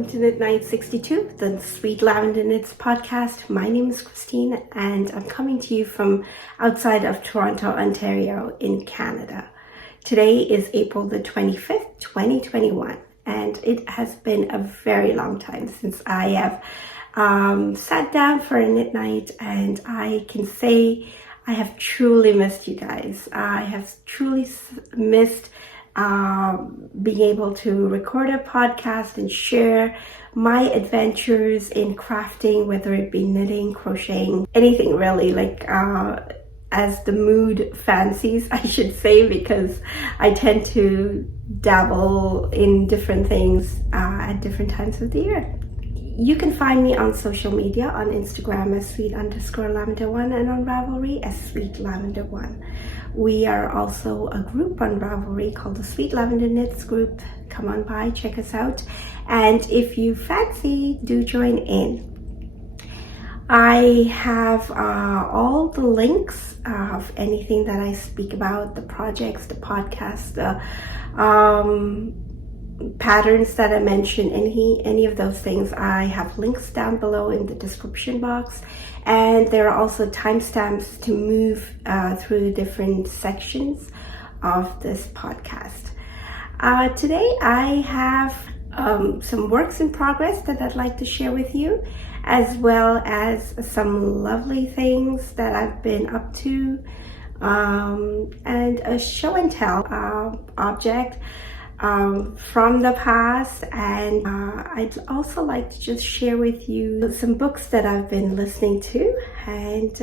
welcome to Knit Night 62, the Sweet Lavender Knits podcast. My name is Christine and I'm coming to you from outside of Toronto, Ontario in Canada. Today is April the 25th, 2021, and it has been a very long time since I have sat down for a knit night, and I can say I have truly missed you guys. I have truly missed being able to record a podcast and share my adventures in crafting, whether it be knitting, crocheting, anything really, like as the mood fancies, I should say, because I tend to dabble in different things at different times of the year. You can find me on social media, on Instagram as sweet_lavender1 and on Ravelry as sweetlavender1. We are also a group on Ravelry called the Sweet Lavender Knits group. Come on by, check us out. And if you fancy, do join in. I have all the links of anything that I speak about, the projects, the podcasts, the patterns that I mention, any of those things. I have links down below in the description box, and there are also timestamps to move through different sections of this podcast. Today I have some works in progress that I'd like to share with you, as well as some lovely things that I've been up to, and a show and tell object from the past. And I'd also like to just share with you some books that I've been listening to, and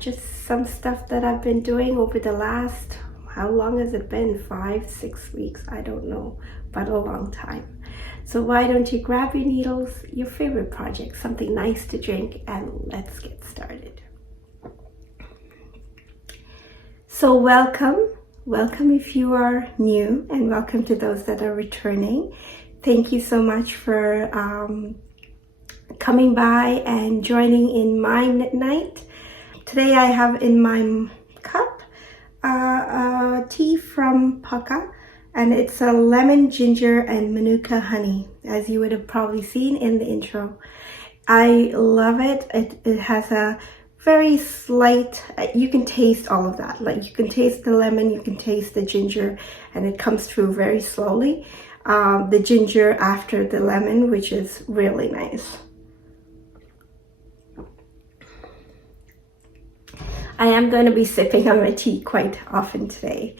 just some stuff that I've been doing over the last, how long has it been, 5-6 weeks, I don't know, but a long time. So why don't you grab your needles, your favorite project, something nice to drink, and let's get started. So welcome if you are new, and welcome to those that are returning. Thank you so much for coming by and joining in my knit night. Today I have in my cup tea from Pukka, and it's a lemon, ginger, and manuka honey, as you would have probably seen in the intro. I love it. It has a very slight, you can taste all of that. Like, you can taste the lemon, you can taste the ginger, and it comes through very slowly. The ginger after the lemon, which is really nice. I am going to be sipping on my tea quite often today.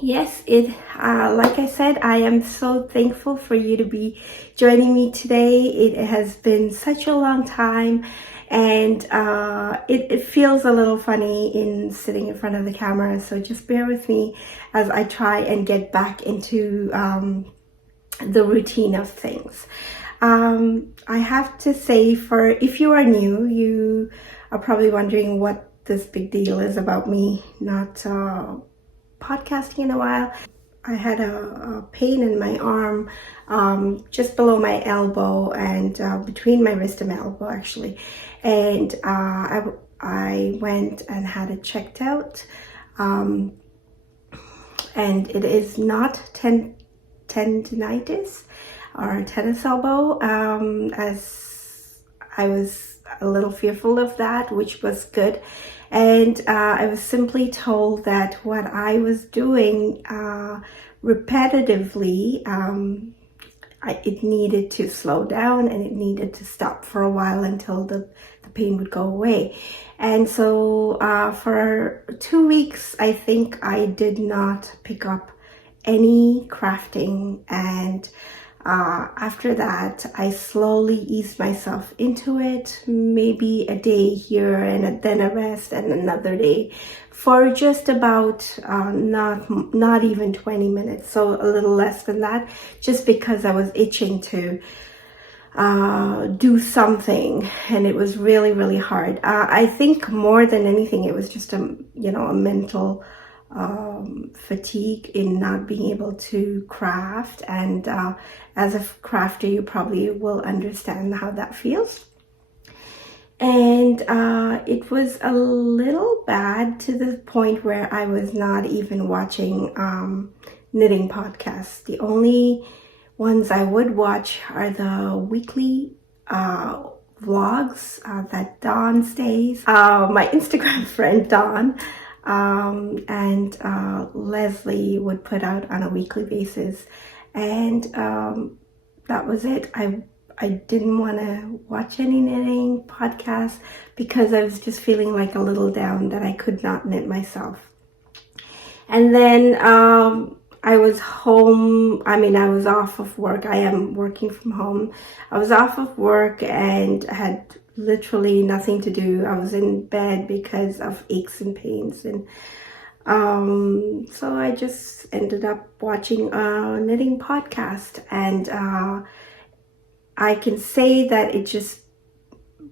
Yes, like I said, I am so thankful for you to be joining me today. It has been such a long time, and it feels a little funny in sitting in front of the camera, so just bear with me as I try and get back into the routine of things. I have to say, if you are new, you are probably wondering what this big deal is about me not podcasting in a while. I had a pain in my arm, just below my elbow, and between my wrist and my elbow actually, and I went and had it checked out, and it is not tendinitis or tennis elbow, as I was a little fearful of that, which was good. And I was simply told that what I was doing repetitively, it needed to slow down, and it needed to stop for a while until the pain would go away. And so for 2 weeks, I think I did not pick up any crafting, and after that I slowly eased myself into it, maybe a day here and then a rest and another day, for just about not even 20 minutes, so a little less than that, just because I was itching to do something, and it was really, really hard. I think more than anything it was just a mental fatigue in not being able to craft, and as a crafter you probably will understand how that feels. And it was a little bad to the point where I was not even watching knitting podcasts. The only ones I would watch are the weekly vlogs that Dawn stays. My Instagram friend Dawn and Lesley would put out on a weekly basis, and that was it. I didn't want to watch any knitting podcasts because I was just feeling like a little down that I could not knit myself. And then I was home. I was off of work. I am working from home. I was off of work and had literally nothing to do. I was in bed because of aches and pains, and so I just ended up watching a knitting podcast, and I can say that it just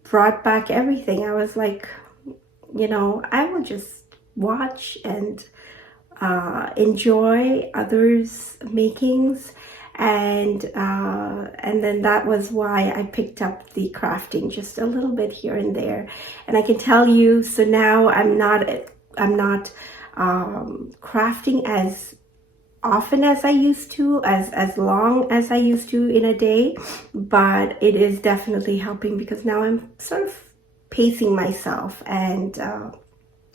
brought back everything. I was like, I will just watch and enjoy others' makings, and then that was why I picked up the crafting just a little bit here and there. And I can tell you, so now I'm not crafting as often as I used to, as long as I used to in a day, but it is definitely helping because now I'm sort of pacing myself, and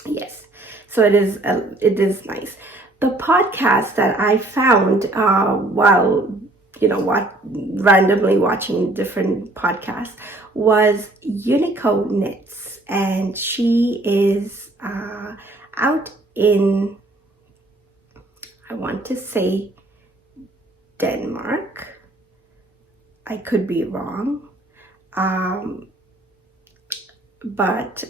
yes, so it is nice. The podcast that I found while randomly watching different podcasts was Unico Knits, and she is out in, I want to say, Denmark. I could be wrong. But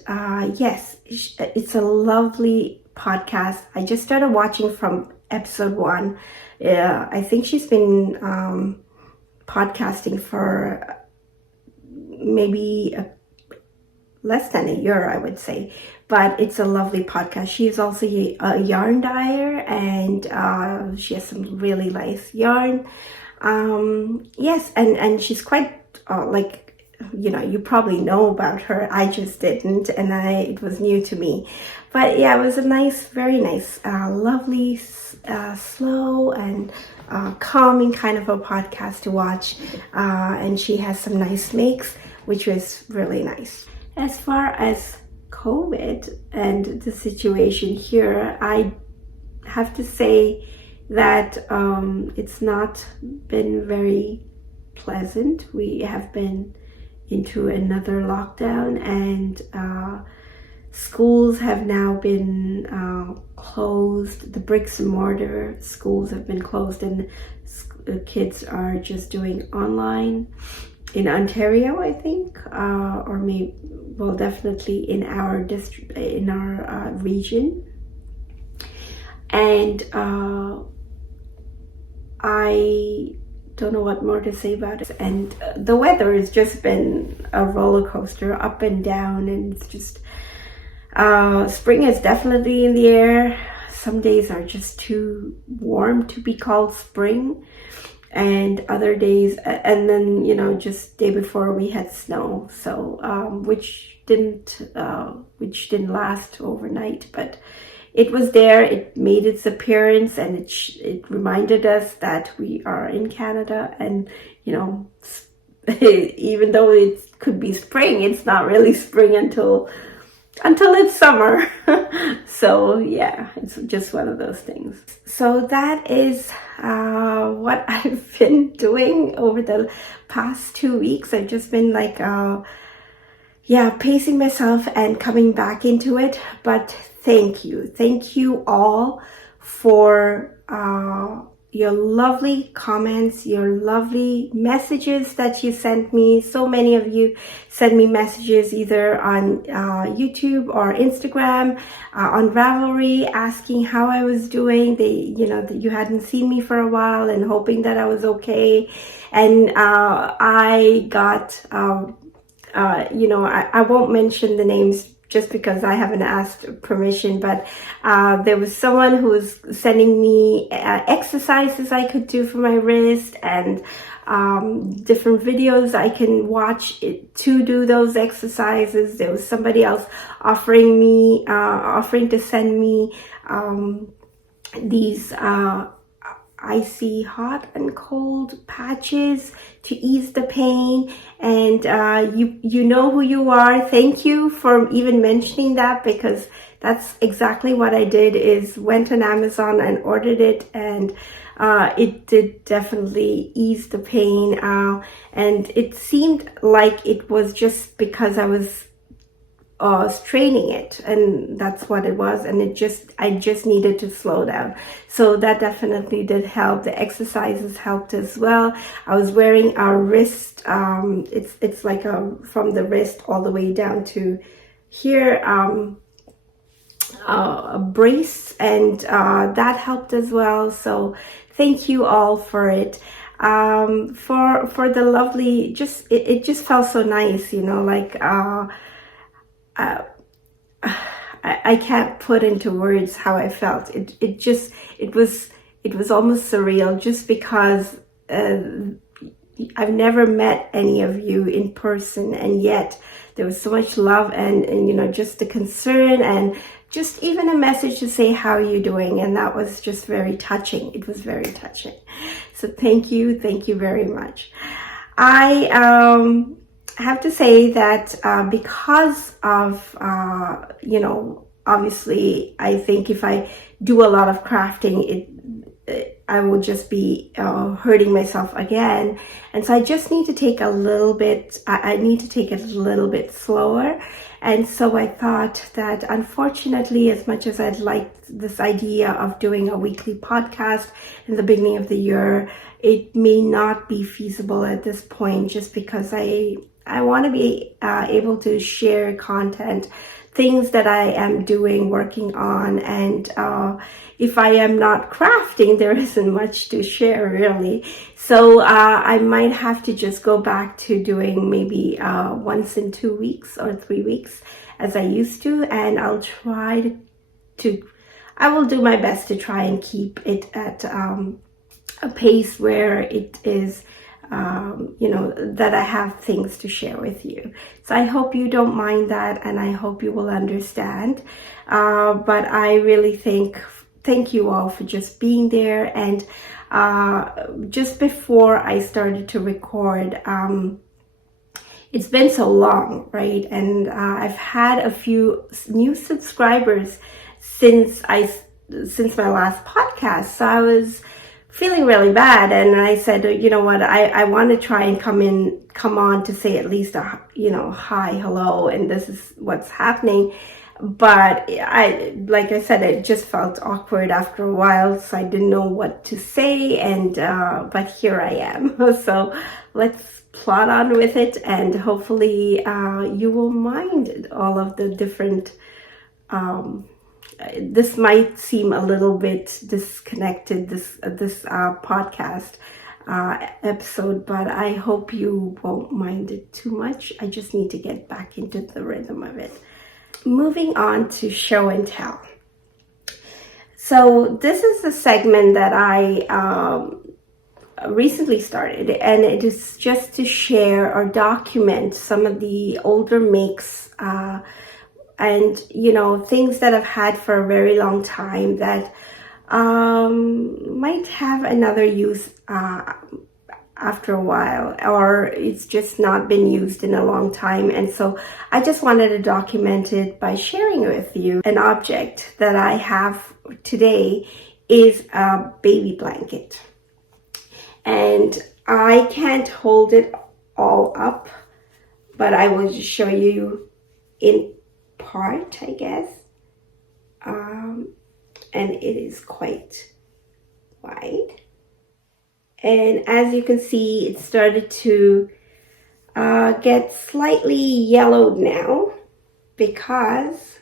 yes, it's a lovely podcast. I just started watching from episode 1. I think she's been podcasting for maybe less than a year, I would say. But it's a lovely podcast. She is also a yarn dyer, and she has some really nice yarn. Yes, and she's quite you probably know about her. I just didn't, and it was new to me. But yeah, it was a nice, very nice, lovely, slow and calming kind of a podcast to watch. And she has some nice makes, which was really nice. As far as COVID and the situation here, I have to say that it's not been very pleasant. We have been into another lockdown, and schools have now been closed. The bricks and mortar schools have been closed, and kids are just doing online. In Ontario, I think, or maybe, well, definitely in our district, in our region. And I don't know what more to say about it. And the weather has just been a roller coaster, up and down, and it's just spring is definitely in the air. Some days are just too warm to be called spring, and other days, and then just day before we had snow, so which didn't last overnight, but it was there. It made its appearance, and it reminded us that we are in Canada, and even though it could be spring, it's not really spring until it's summer. So yeah, it's just one of those things. So that is what I've been doing over the past 2 weeks. I've just been pacing myself and coming back into it. But thank you all for your lovely comments, your lovely messages that you sent me. So many of you sent me messages either on YouTube or Instagram, on Ravelry, asking how I was doing. That you hadn't seen me for a while and hoping that I was okay. And I got, I won't mention the names just because I haven't asked permission, but there was someone who was sending me exercises I could do for my wrist, and different videos I can watch to do those exercises. There was somebody else offering to send me these icy hot and cold patches to ease the pain. And you know who you are. Thank you for even mentioning that, because that's exactly what I did, is went on Amazon and ordered it, and it did definitely ease the pain. And it seemed like it was just because I was straining it, and that's what it was, and I just needed to slow down. So that definitely did help. The exercises helped as well. I was wearing a wrist, it's like from the wrist all the way down to here, a brace, and that helped as well. So thank you all for it, for the lovely, it just felt so nice, like I can't put into words how I felt. It was almost surreal, just because I've never met any of you in person, and yet there was so much love and just the concern, and just even a message to say how you're doing, and that was just very touching. It was very touching. So thank you very much. I have to say that because of obviously, I think if I do a lot of crafting, I will just be hurting myself again. And so I just need to take a little bit, I need to take it a little bit slower. And so I thought that, unfortunately, as much as I'd liked this idea of doing a weekly podcast in the beginning of the year, it may not be feasible at this point, just because I want to be able to share content, things that I am doing, working on, and if I am not crafting, there isn't much to share really. So I might have to just go back to doing maybe once in 2 weeks or 3 weeks as I used to, and I'll try I will do my best to try and keep it at a pace where it is that I have things to share with you. So I hope you don't mind that, and I hope you will understand. But I really thank you all for just being there. And just before I started to record, it's been so long, right? And I've had a few new subscribers since my last podcast. So I was feeling really bad, and I said, you know what, I want to try and come on to say at least a hi, hello, and this is what's happening. But like I said, it just felt awkward after a while, so I didn't know what to say, and but here I am. So let's plot on with it, and hopefully you will mind all of the different this might seem a little bit disconnected, this podcast episode, but I hope you won't mind it too much. I just need to get back into the rhythm of it. Moving on to show and tell. So this is a segment that I recently started, and it is just to share or document some of the older makes and things that I've had for a very long time that might have another use after a while, or it's just not been used in a long time. And so I just wanted to document it by sharing with you. An object that I have today is a baby blanket, and I can't hold it all up, but I will just show you in part, I guess, and it is quite wide, and as you can see, it started to get slightly yellowed now, because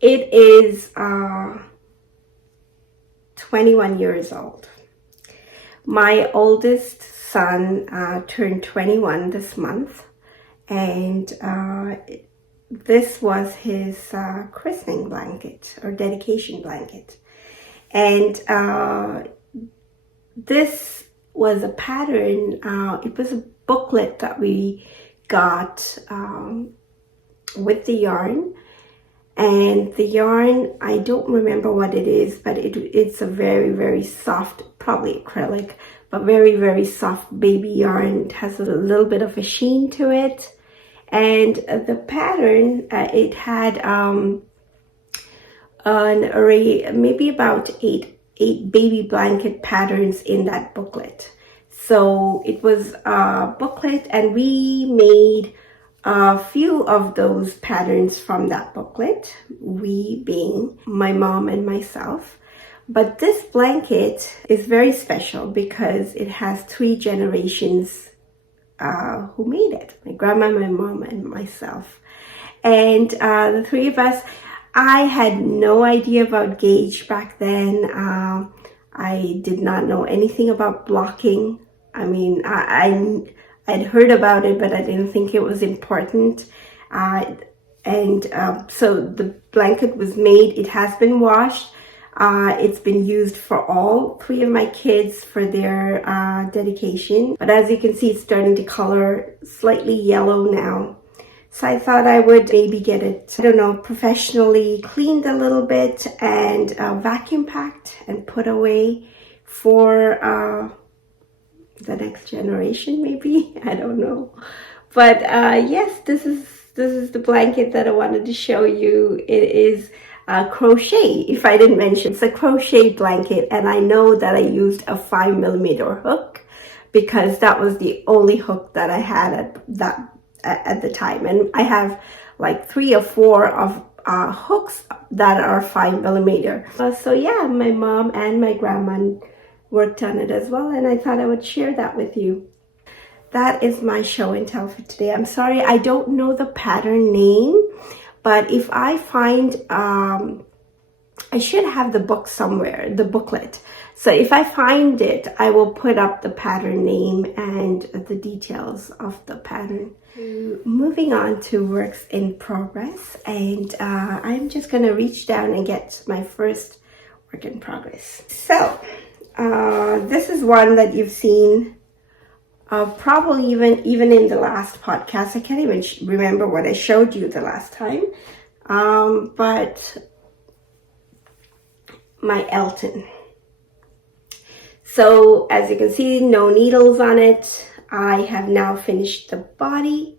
it is 21 years old. My oldest son turned 21 this month, and this was his christening blanket or dedication blanket. And this was a pattern, it was a booklet that we got with the yarn, And the yarn, I don't remember what it is, but it's a very, very soft, probably acrylic, but very, very soft baby yarn. It has a little bit of a sheen to it. And the pattern, it had an array, maybe about eight baby blanket patterns in that booklet. So it was a booklet, and we made a few of those patterns from that booklet, we being my mom and myself. But this blanket is very special because it has 3 generations who made it. My grandma, my mom, and myself. And the 3 of us, I had no idea about gauge back then. I did not know anything about blocking. I mean, I'd heard about it, but I didn't think it was important. So the blanket was made. It has been washed. It's been used for all 3 of my kids for their dedication. But as you can see, it's starting to color slightly yellow now. So I thought I would maybe get it, I don't know, professionally cleaned a little bit and vacuum packed and put away for the next generation, maybe. I don't know. But yes, this is the blanket that I wanted to show you. It is crochet, if I didn't mention. It's a crochet blanket, and I know that I used a 5mm hook because that was the only hook that I had at the time. And I have like 3 or 4 of hooks that are 5mm. So yeah, my mom and my grandma worked on it as well, and I thought I would share that with you. That is my show and tell for today. I'm sorry, I don't know the pattern name, but if I find, I should have the book somewhere, the booklet. So if I find it, I will put up the pattern name and the details of the pattern. Moving on to works in progress, and I'm just gonna reach down and get my first work in progress. So this is one that you've seen probably even in the last podcast. I can't even remember what I showed you the last time, but my Elton. So as you can see, no needles on it. I have now finished the body.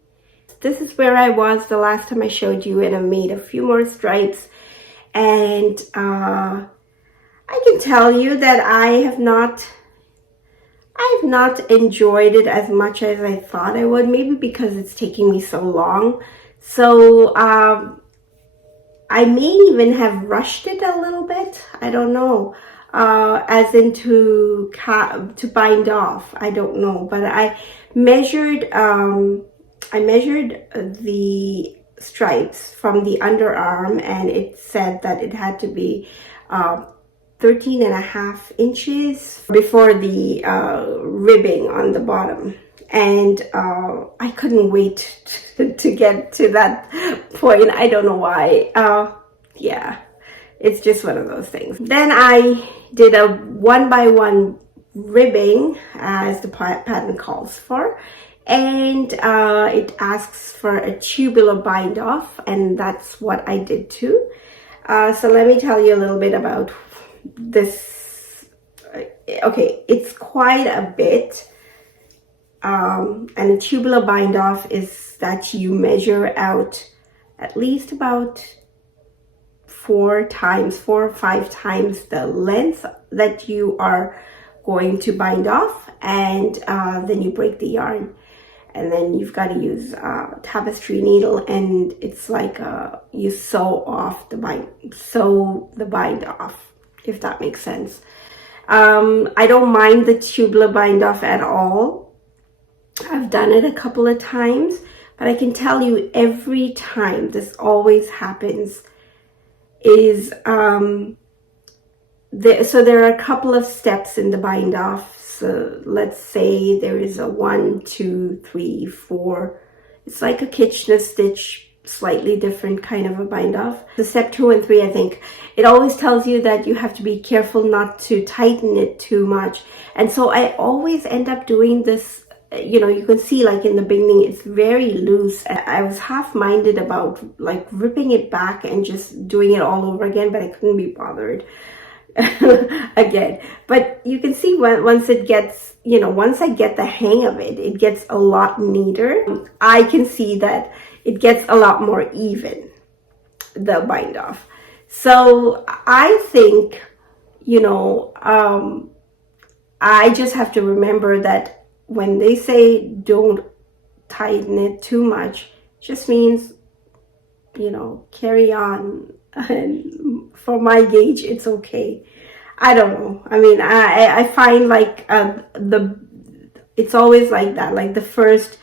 This is where I was the last time I showed you, and I made a few more stripes, and I can tell you that I have not enjoyed it as much as I thought I would, maybe because it's taking me so long. So I may even have rushed it a little bit. I don't know, as in to bind off. I don't know, but I measured the stripes from the underarm, and it said that it had to be 13.5 inches before the ribbing on the bottom. And I couldn't wait to get to that point. I don't know why. Yeah, it's just one of those things. Then I did a 1x1 ribbing as the pattern calls for. And it asks for a tubular bind off, and that's what I did too. So let me tell you a little bit about this. Okay, it's quite a bit. And a tubular bind off is that you measure out at least about 4 or 5 times the length that you are going to bind off, and then you break the yarn. And then you've got to use a tapestry needle, and it's like you sew the bind off, if that makes sense. I don't mind the tubular bind off at all. I've done it a couple of times, but I can tell you every time this always happens is so there are a couple of steps in the bind off. So let's say there is a 1, 2, 3, 4. It's like a Kitchener stitch, slightly different kind of a bind off. The step 2 and 3, I think, it always tells you that you have to be careful not to tighten it too much. And so I always end up doing this you can see like in the beginning it's very loose. I was half-minded about like ripping it back and just doing it all over again, but I couldn't be bothered again. But you can see once it gets, once I get the hang of it, it gets a lot neater. I can see that it gets a lot more even, the bind off. So I think, I just have to remember that when they say don't tighten it too much, just means, carry on. And for my gauge, it's okay. I don't know. I mean, I find like it's always like that. Like the first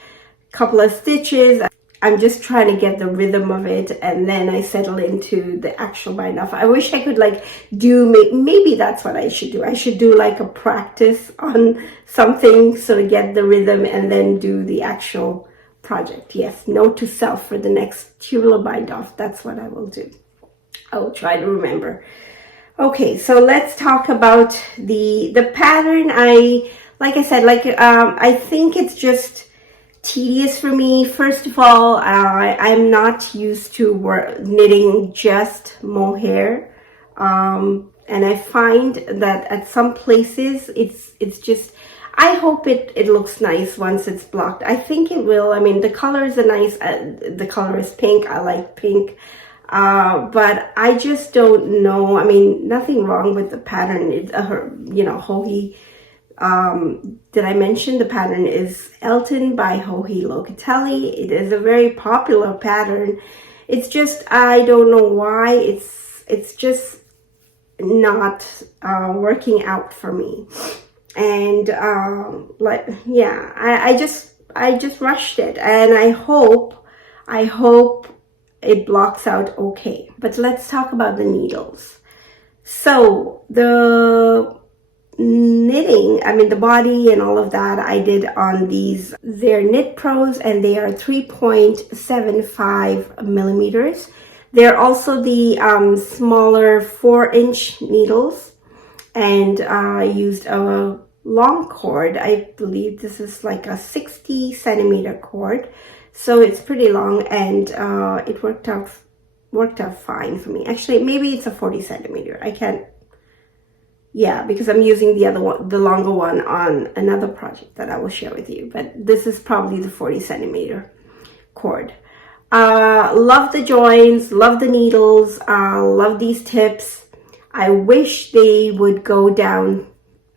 couple of stitches, I'm just trying to get the rhythm of it, and then I settle into the actual bind off. I wish I could like do, maybe that's what I should do. I should do like a practice on something so to get the rhythm and then do the actual project. Yes, note to self for the next tubular bind off. That's what I will do. I will try to remember. Okay, so let's talk about the pattern. Like I said, I think it's just tedious for me. First of all, I'm not used to knitting just mohair, and I find that at some places it's just, I hope it looks nice once it's blocked. I think it will. I mean, the colors are nice. The color is pink. I like pink, but I just don't know. I mean, nothing wrong with the pattern. It's Joji. Did I mention the pattern is Elton by Joji Locatelli? It is a very popular pattern. It's just, I don't know why it's just not working out for me. And I just rushed it, and I hope it blocks out okay. But let's talk about the needles. So the knitting, I mean the body and all of that, I did on these. They're Knit Pros, and they are 3.75 millimeters. They're also the smaller 4-inch needles, and I used a long cord. I believe this is like a 60 centimeter cord, so it's pretty long, and it worked out fine for me. Actually, maybe it's a 40 centimeter. I can't. Yeah, because I'm using the other one, the longer one, on another project that I will share with you. But this is probably the 40 centimeter cord. Love the joins, love the needles, love these tips. I wish they would go down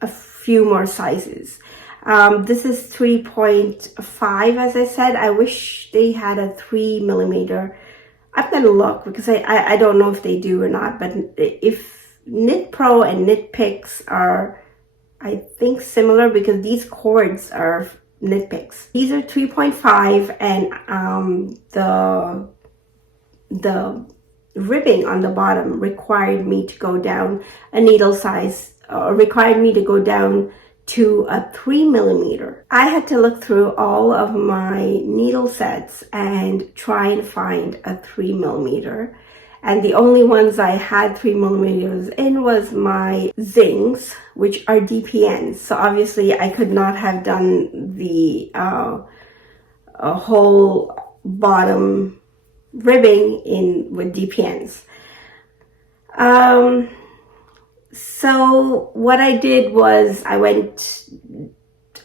a few more sizes. This is 3.5, as I said. I wish they had a 3 millimeter. I'm going to look because I don't know if they do or not, but if Knit Pro and Knit Picks are, I think, similar, because these cords are Knit Picks. These are 3.5, and the ribbing on the bottom required me to go down a needle size, required me to go down to a 3 millimeter. I had to look through all of my needle sets and try and find a 3 millimeter. And the only ones I had 3 millimeters in was my Zings, which are DPNs. So obviously I could not have done the whole bottom ribbing with DPNs. So what I did was I went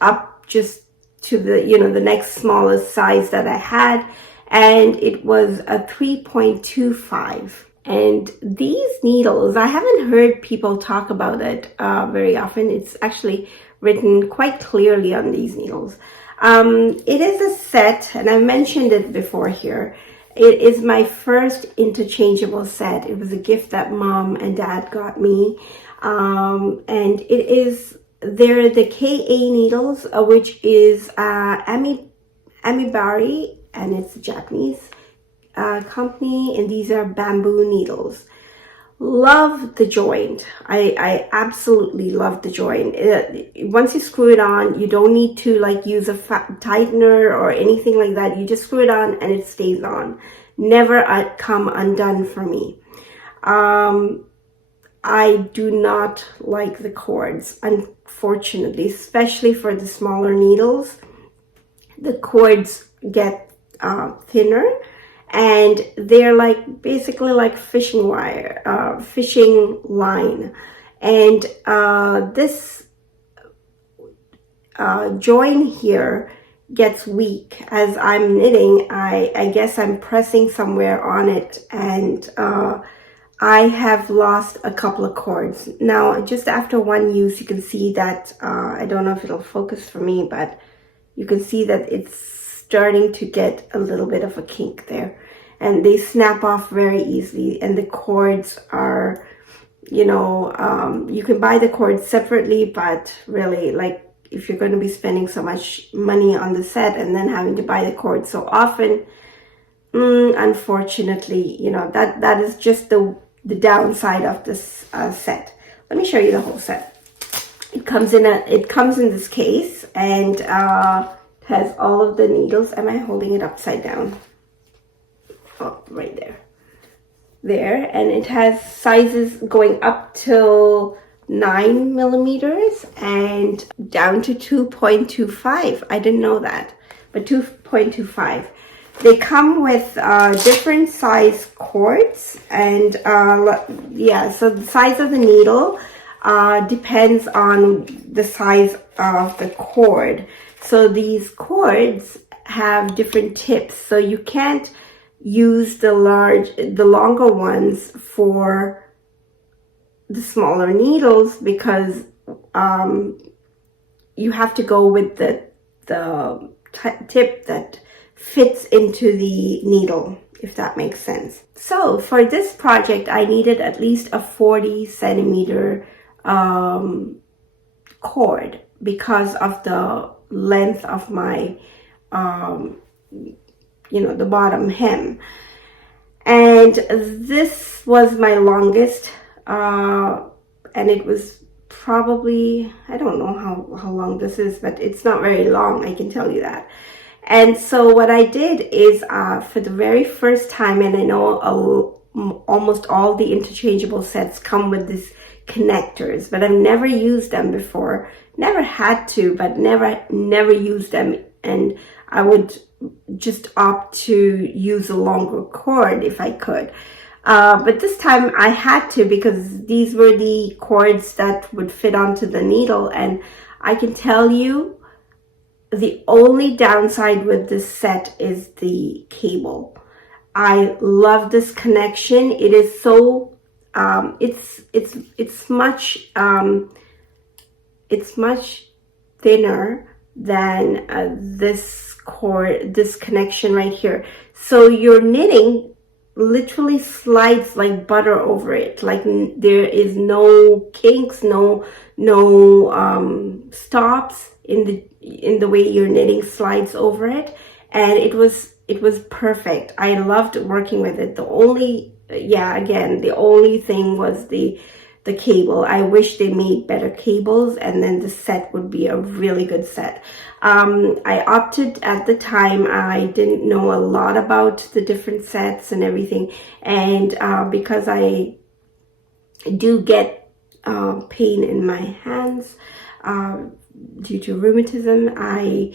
up just to the next smallest size that I had, and it was a 3.25. And these needles, I haven't heard people talk about it very often. It's actually written quite clearly on these needles. It is a set, and I've mentioned it before here. It is my first interchangeable set. It was a gift that Mom and Dad got me. And they're the KA needles, which is Amibari, and it's a Japanese company, and these are bamboo needles. Love the joint. I absolutely love the joint. Once you screw it on, you don't need to like use a tightener or anything like that. You just screw it on and it stays on. Never come undone for me. I do not like the cords, unfortunately, especially for the smaller needles. the cords get thinner, and they're like basically like fishing wire, fishing line. And this join here gets weak as I'm knitting. I guess I'm pressing somewhere on it, and I have lost a couple of cords. Now, just after one use, you can see that, I don't know if it'll focus for me, but you can see that it's starting to get a little bit of a kink there. And they snap off very easily, and the cords are, you know, you can buy the cords separately, but really, like, if you're going to be spending so much money on the set and then having to buy the cords so often, unfortunately, you know, that is just the downside of this set. Let me show you the whole set. It comes in this case, and has all of the needles. Am I holding it upside down? Oh, right there, and it has sizes going up till 9 millimeters and down to 2.25. I didn't know that, but 2.25. They come with different size cords, and yeah, so the size of the needle depends on the size of the cord. So these cords have different tips, so you can't use the longer ones for the smaller needles, because you have to go with the tip that fits into the needle, if that makes sense. So for this project, I needed at least a 40 centimeter cord because of the length of my you know, the bottom hem. And this was my longest, and it was probably, I don't know how long this is, but it's not very long, I can tell you that. And so what I did is, for the very first time, and I know almost all the interchangeable sets come with these connectors, but I've never used them before, never had to, but never used them, and I would just opt to use a longer cord if I could. But this time I had to, because these were the cords that would fit onto the needle, and I can tell you the only downside with this set is the cable. I love this connection. It is so it's much thinner than this connection right here. So your knitting literally slides like butter over it. Like there is no kinks, no stops in the way your knitting slides over it, and it was perfect. I loved working with it. The only thing was the cable. I wish they made better cables, and then the set would be a really good set. I opted at the time, I didn't know a lot about the different sets and everything, and because I do get pain in my hands due to rheumatism, I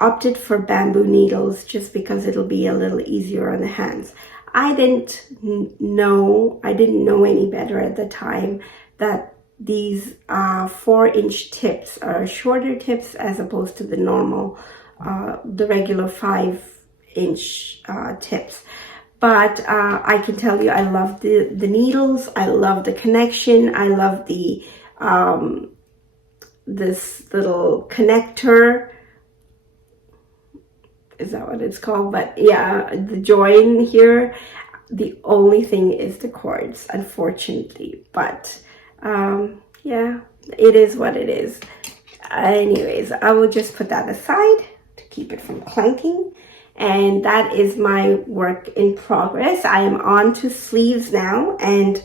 opted for bamboo needles just because it'll be a little easier on the hands. I didn't know any better at the time that these 4-inch tips are shorter tips as opposed to the normal, the regular 5-inch tips. But I can tell you, I love the needles. I love the connection. I love the this little connector. Is that what it's called? But yeah, the join here. The only thing is the cords, unfortunately. But yeah, it is what it is. Anyways, I will just put that aside to keep it from clanking. And that is my work in progress. I am on to sleeves now, and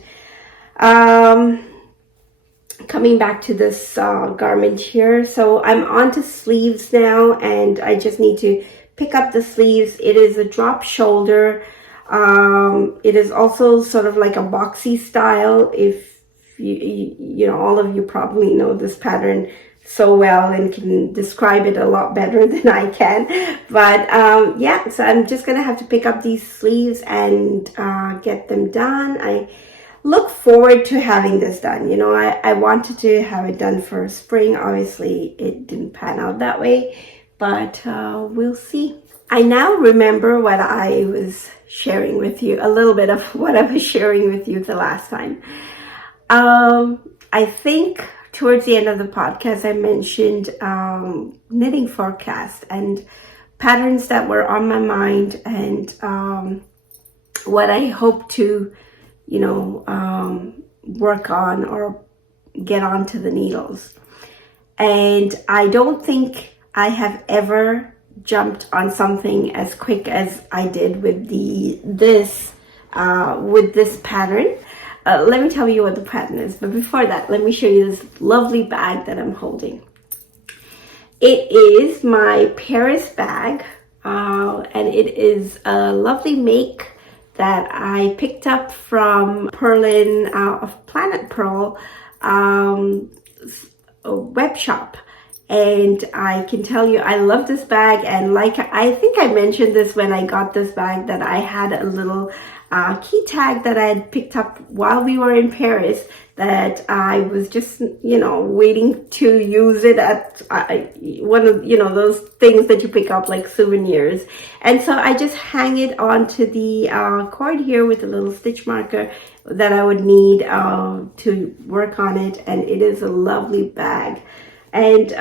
coming back to this garment here. So I'm on to sleeves now, and I just need to pick up the sleeves. It is a drop shoulder. It is also sort of like a boxy style. If you know, all of you probably know this pattern. so well and can describe it a lot better than I can. But yeah, so I'm just gonna have to pick up these sleeves and get them done. I look forward to having this done. You know, I wanted to have it done for spring. Obviously, it didn't pan out that way, but we'll see. I now remember what I was sharing with you, a little bit of what I was sharing with you the last time. I think towards the end of the podcast, I mentioned knitting forecast and patterns that were on my mind and what I hope to, you know, work on or get onto the needles. And I don't think I have ever jumped on something as quick as I did with this pattern. Let me tell you what the pattern is, but before that, let me show you this lovely bag that I'm holding. It is my Paris bag, and it is a lovely make that I picked up from Perlin of Planet Pearl web shop. And I can tell you, I love this bag. And like, I think I mentioned this when I got this bag, that I had a little key tag that I had picked up while we were in Paris, that I was just, you know, waiting to use it at one of, you know, those things that you pick up like souvenirs. And so I just hang it onto the cord here with a little stitch marker that I would need to work on it. And it is a lovely bag. And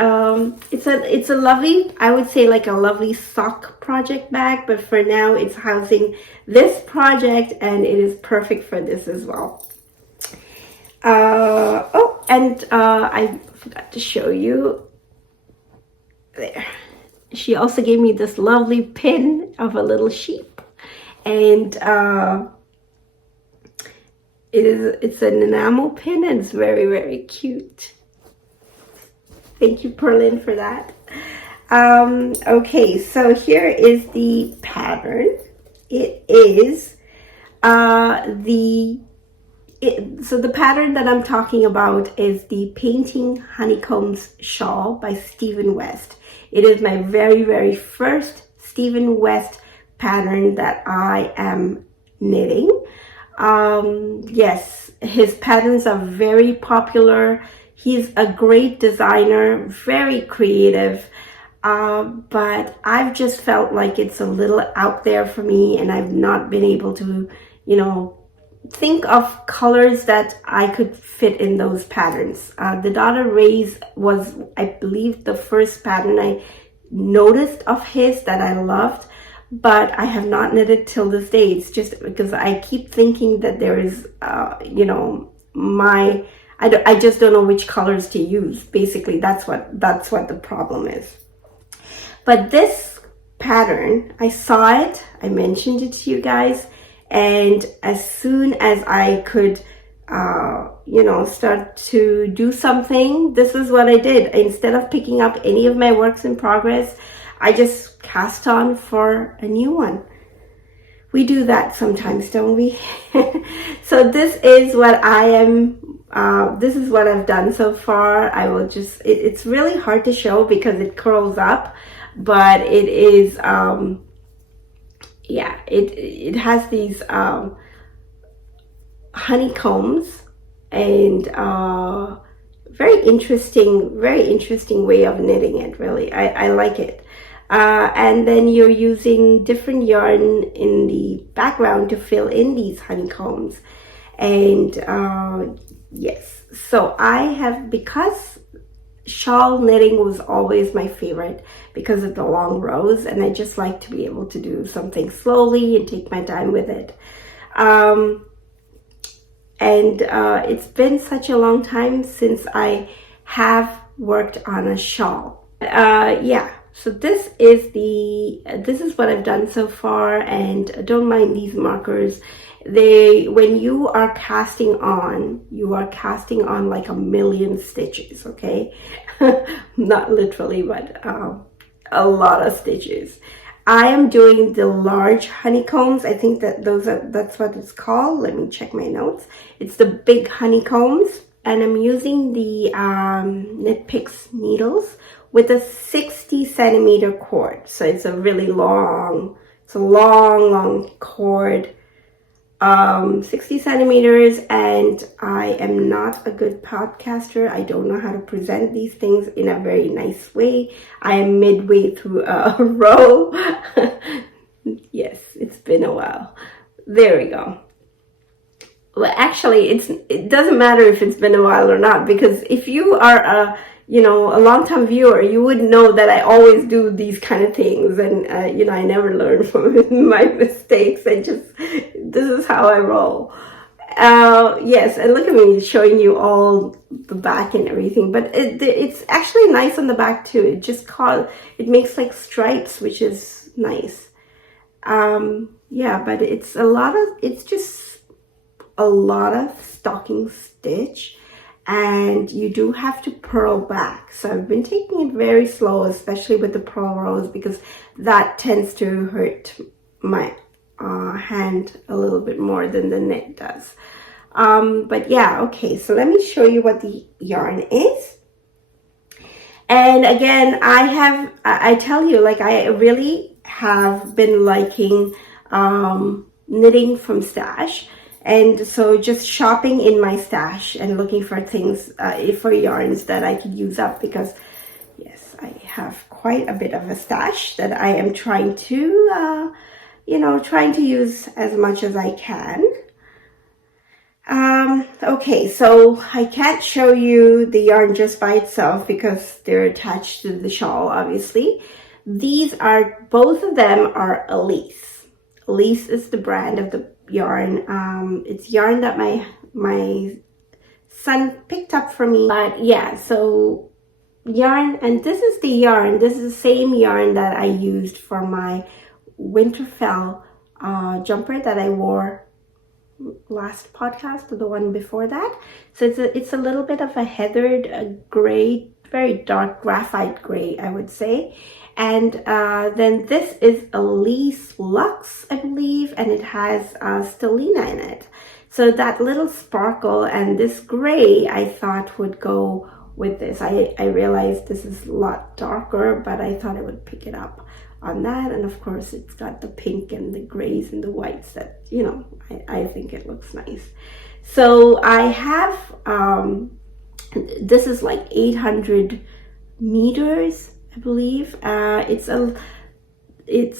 it's a lovely, I would say like a lovely sock project bag, but for now it's housing this project and it is perfect for this as well. I forgot to show you there. She also gave me this lovely pin of a little sheep, and it's an enamel pin and it's very, very cute. Thank you, Perlin, for that. Okay, so here is the pattern. It is so the pattern that I'm talking about is the Painting Honeycombs Shawl by Stephen West. It is my very, very first Stephen West pattern that I am knitting. Yes, his patterns are very popular. He's a great designer, very creative, but I've just felt like it's a little out there for me, and I've not been able to, you know, think of colors that I could fit in those patterns. The Daughter Rays was, I believe, the first pattern I noticed of his that I loved, but I have not knitted till this day. It's just because I keep thinking that there is, you know, I just don't know which colors to use. Basically, that's what the problem is. But this pattern, I saw it, I mentioned it to you guys, and as soon as I could, you know, start to do something, this is what I did. Instead of picking up any of my works in progress, I just cast on for a new one. We do that sometimes, don't we? So this is what I am. This is what I've done so far. I will just, it's really hard to show because it curls up, but it is, yeah, it has these honeycombs, and very interesting way of knitting it, really. I like it. And then you're using different yarn in the background to fill in these honeycombs. And yes, so I have, because shawl knitting was always my favorite because of the long rows, and I just like to be able to do something slowly and take my time with it. It's been such a long time since I have worked on a shawl. Yeah, so this is what I've done so far, and don't mind these markers. When you are casting on like a million stitches, okay? Not literally, but a lot of stitches. I am doing the large honeycombs. I think that that's what it's called. Let me check my notes. It's the big honeycombs. and I'm using the Knit Picks needles with a 60 centimeter cord. So it's a really long, it's a long cord, 60 centimeters, and I am not a good podcaster. I don't know how to present these things in a very nice way. I am midway through a row. Yes, it's been a while. There we go. Well, actually, it doesn't matter if it's been a while or not, because if you are a long-time viewer, you would know that I always do these kind of things, and I never learn from my mistakes. This is how I roll. Yes, and look at me showing you all the back and everything, but it's actually nice on the back too. It makes like stripes, which is nice. Yeah, but it's just a lot of stocking stitch, and you do have to purl back. So I've been taking it very slow, especially with the purl rows, because that tends to hurt my hand a little bit more than the knit does. But yeah, okay, so let me show you what the yarn is. And again, I tell you, like, I really have been liking knitting from stash. And so just shopping in my stash and looking for things, for yarns that I could use up, because yes, I have quite a bit of a stash that I am trying to, trying to use as much as I can. Okay, so I can't show you the yarn just by itself because they're attached to the shawl, obviously. Both of them are Elise. Elise is the brand of the yarn. It's yarn that my son picked up for me. But yeah, so yarn, and this is the same yarn that I used for my Winterfell jumper that I wore last podcast, or the one before that. So it's a little bit of a heathered gray, very dark graphite gray, I would say. And then this is Elise Luxe, I believe, and it has stellina in it. So that little sparkle and this gray I thought would go with this. I realized this is a lot darker, but I thought I would pick it up on that. And of course, it's got the pink and the grays and the whites that, I think it looks nice. So I have, this is like 800 meters, I believe. It's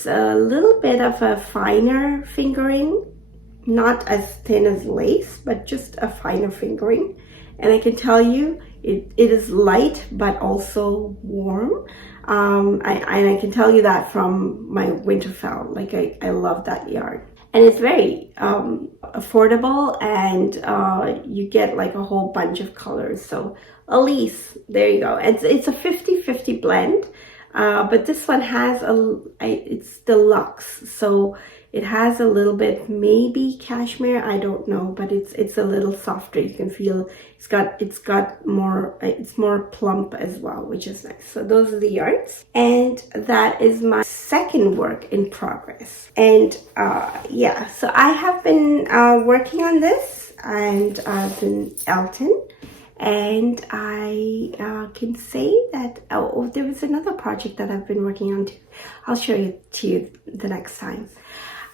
a little bit of a finer fingering, not as thin as lace, but just a finer fingering. And I can tell you, it is light, but also warm. I can tell you that from my Winterfell. Like, I love that yarn. And it's very affordable, and you get like a whole bunch of colors. So Elise, there you go. It's a 50-50 blend, but this one has it's deluxe, so it has a little bit, maybe cashmere, I don't know, but it's a little softer. You can feel it's got more, it's more plump as well, which is nice. So those are the yarns, and that is my second work in progress. And yeah, so I have been working on this, and I've been Elton. And I can say that, there was another project that I've been working on too. I'll show it to you the next time.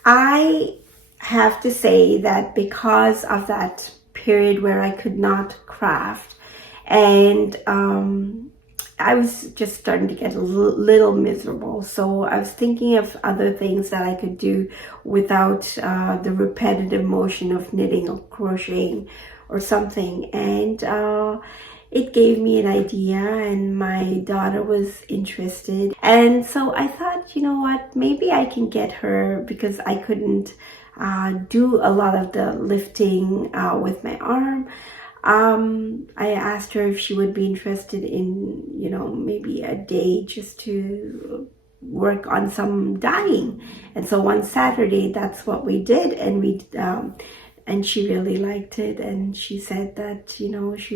I have to say that because of that period where I could not craft, and I was just starting to get a little miserable. So I was thinking of other things that I could do without the repetitive motion of knitting or crocheting or something. And it gave me an idea, and my daughter was interested. And so I thought, you know what, maybe I can get her, because I couldn't do a lot of the lifting with my arm. I asked her if she would be interested in, maybe a day just to work on some dyeing. And so one Saturday, that's what we did. And and she really liked it, and she said that she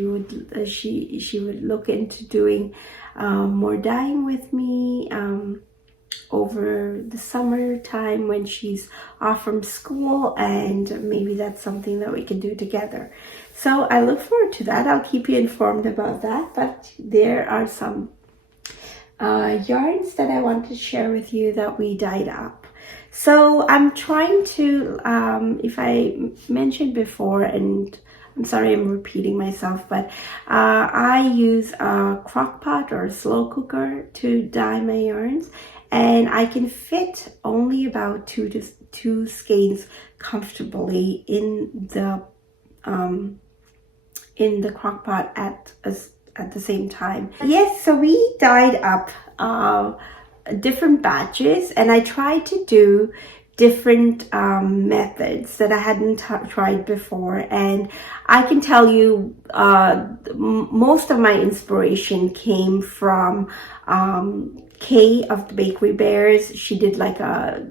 would look into doing more dyeing with me. over the summertime when she's off from school, and maybe that's something that we can do together. So I look forward to that. I'll keep you informed about that, but there are some yarns that I want to share with you that we dyed up. So I'm trying to, if I mentioned before, and I'm sorry I'm repeating myself, but I use a crock pot or a slow cooker to dye my yarns, and I can fit only about two skeins comfortably in the crock pot at the same time. Yes, so we dyed up different batches, and I tried to do different methods that I hadn't tried before, and I can tell you most of my inspiration came from Kay of the Bakery Bears. She did like a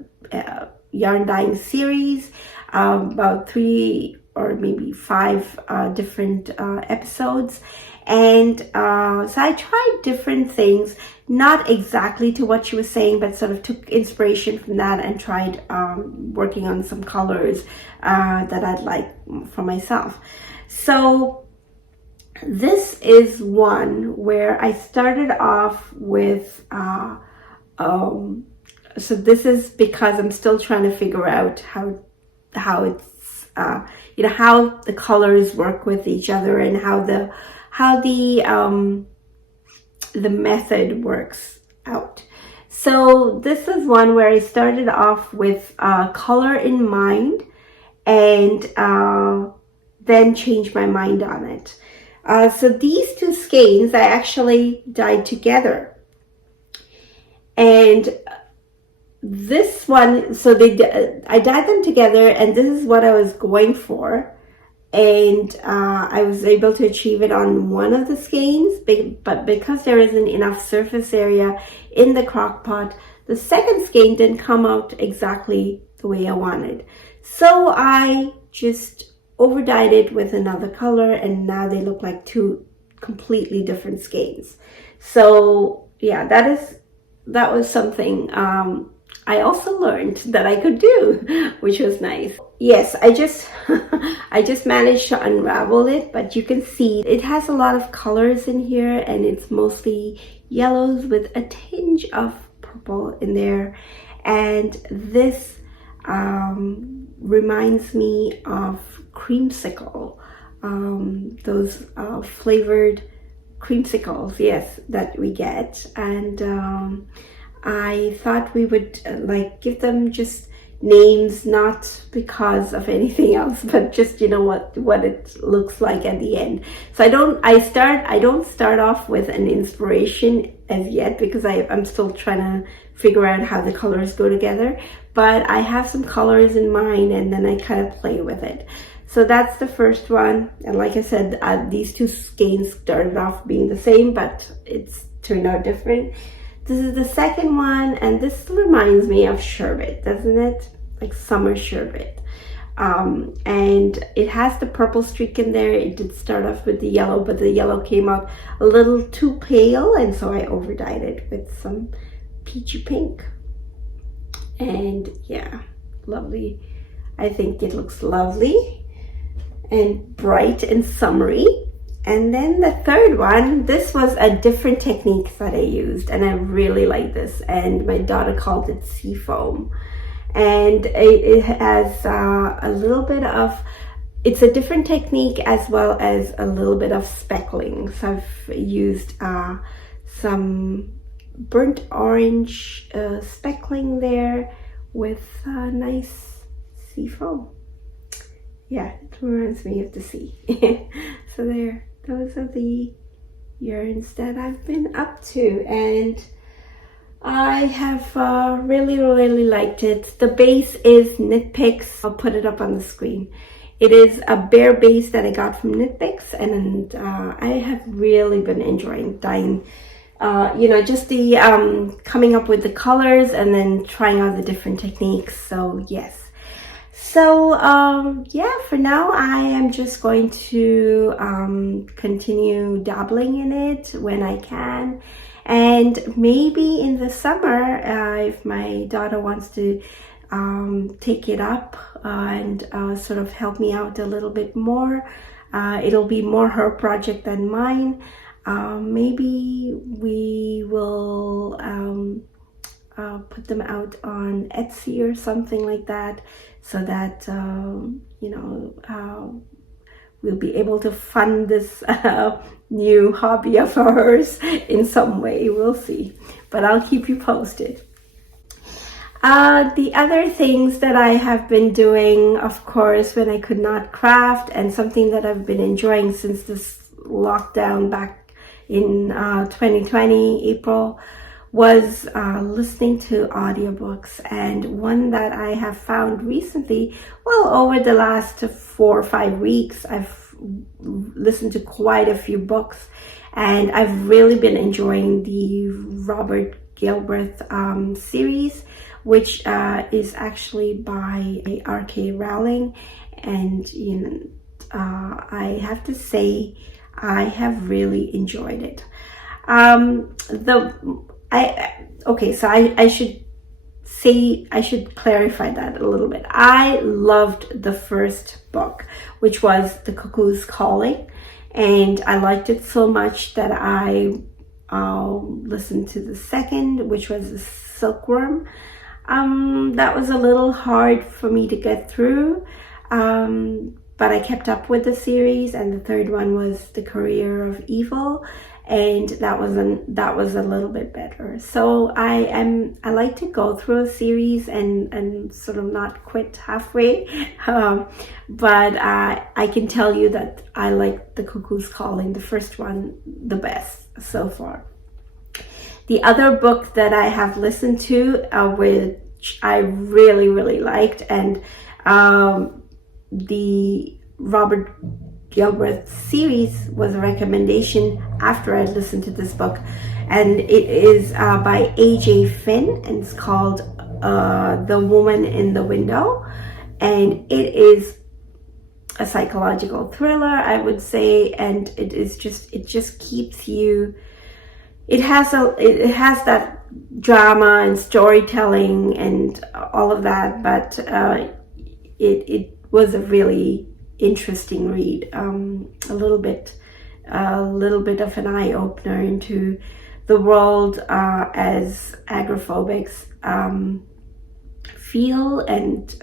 yarn dyeing series, about 3 or maybe 5 different episodes, and so I tried different things, not exactly to what she was saying, but sort of took inspiration from that and tried working on some colors that I'd like for myself. So this is one where I started off with so this is because I'm still trying to figure out how it's how the colors work with each other, and how the method works out. So this is one where I started off with color in mind, and then changed my mind on it. So these two skeins I actually dyed together, and this one, so I dyed them together, and this is what I was going for. And I was able to achieve it on one of the skeins, but because there isn't enough surface area in the crock pot, the second skein didn't come out exactly the way I wanted. So I just over dyed it with another color, and now they look like two completely different skeins. So yeah, that was something I also learned that I could do, which was nice. Yes, I just managed to unravel it, but you can see it has a lot of colors in here, and it's mostly yellows with a tinge of purple in there. And this reminds me of creamsicle, those flavored creamsicles, yes, that we get. And I thought we would like give them just names, not because of anything else, but just what it looks like at the end. So I don't start off with an inspiration as yet, because I'm still trying to figure out how the colors go together, but I have some colors in mind, and then I kind of play with it. So that's the first one, and like I said, these two skeins started off being the same, but it's turned out different. This is the second one, and this reminds me of sherbet, doesn't it? Like summer sherbet. And it has the purple streak in there. It did start off with the yellow, but the yellow came out a little too pale, and so I over dyed it with some peachy pink. And yeah, lovely. I think it looks lovely and bright and summery. And then the third one, this was a different technique that I used, and I really like this, and my daughter called it sea foam. And it has a little bit of, it's a different technique as well as a little bit of speckling. So I've used some burnt orange speckling there with nice sea foam. Yeah, it reminds me of the sea. So there. Those are the yarns that I've been up to, and I have really liked it. The base is Knit Picks. I'll put it up on the screen. It is a bare base that I got from Knit Picks, and I have really been enjoying dyeing. Just the coming up with the colors and then trying out the different techniques. So yes. So yeah, for now I am just going to continue dabbling in it when I can, And maybe in the summer, if my daughter wants to take it up and sort of help me out a little bit more, it'll be more her project than mine. Maybe we will put them out on Etsy or something like that, so that we'll be able to fund this new hobby of hers in some way. We'll see, but I'll keep you posted. The other things that I have been doing, of course, when I could not craft, and something that I've been enjoying since this lockdown back in 2020, April, was listening to audiobooks. And one that I have found recently, well, over the last 4 or 5 weeks, I've listened to quite a few books, and I've really been enjoying the Robert Galbraith series, which is actually by R.K. Rowling. And I have to say, I have really enjoyed it. I should clarify that a little bit. I loved the first book, which was The Cuckoo's Calling, and I liked it so much that I listened to the second, which was The Silkworm. That was a little hard for me to get through, but I kept up with the series. And the third one was The Career of Evil, and that was a little bit better. So I like to go through a series and sort of not quit halfway, but I can tell you that I like The Cuckoo's Calling, the first one, the best so far. The other book that I have listened to, which I really, really liked, and the Robert Galbraith series was a recommendation after I listened to this book, and it is by A.J. Finn, and it's called The Woman in the Window, and it is a psychological thriller, I would say, and it just keeps you. It has that drama and storytelling and all of that, but it was a really interesting read. A little bit of an eye opener into the world as agoraphobics feel, and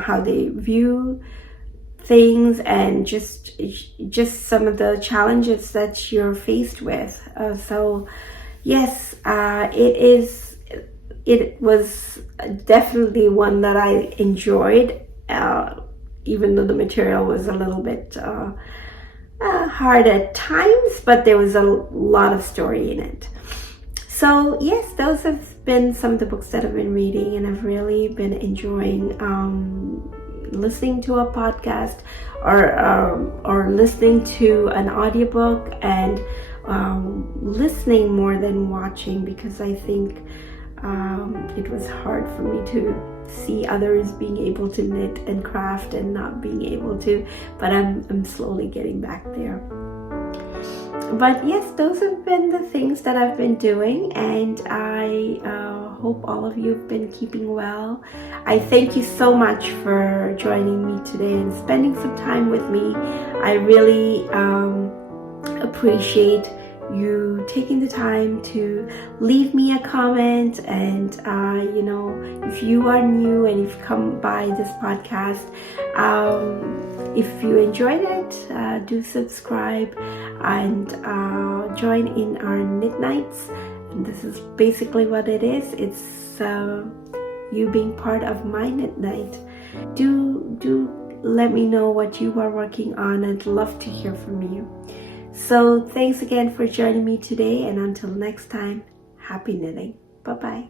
how they view things, and just some of the challenges that you're faced with. So yes, it was definitely one that I enjoyed, even though the material was a little bit hard at times, but there was a lot of story in it. So yes, those have been some of the books that I've been reading, and I've really been enjoying listening to a podcast or listening to an audiobook, and listening more than watching, because I think it was hard for me to see others being able to knit and craft and not being able to, but I'm slowly getting back there. But yes, those have been the things that I've been doing, and I hope all of you have been keeping well. I thank you so much for joining me today and spending some time with me. I really appreciate you taking the time to leave me a comment, and if you are new and you've come by this podcast, if you enjoyed it, do subscribe and join in our knit nights. And this is basically what it is. It's you being part of my knit night. Do let me know what you are working on. I'd love to hear from you. So thanks again for joining me today, and until next time, happy knitting. Bye-bye.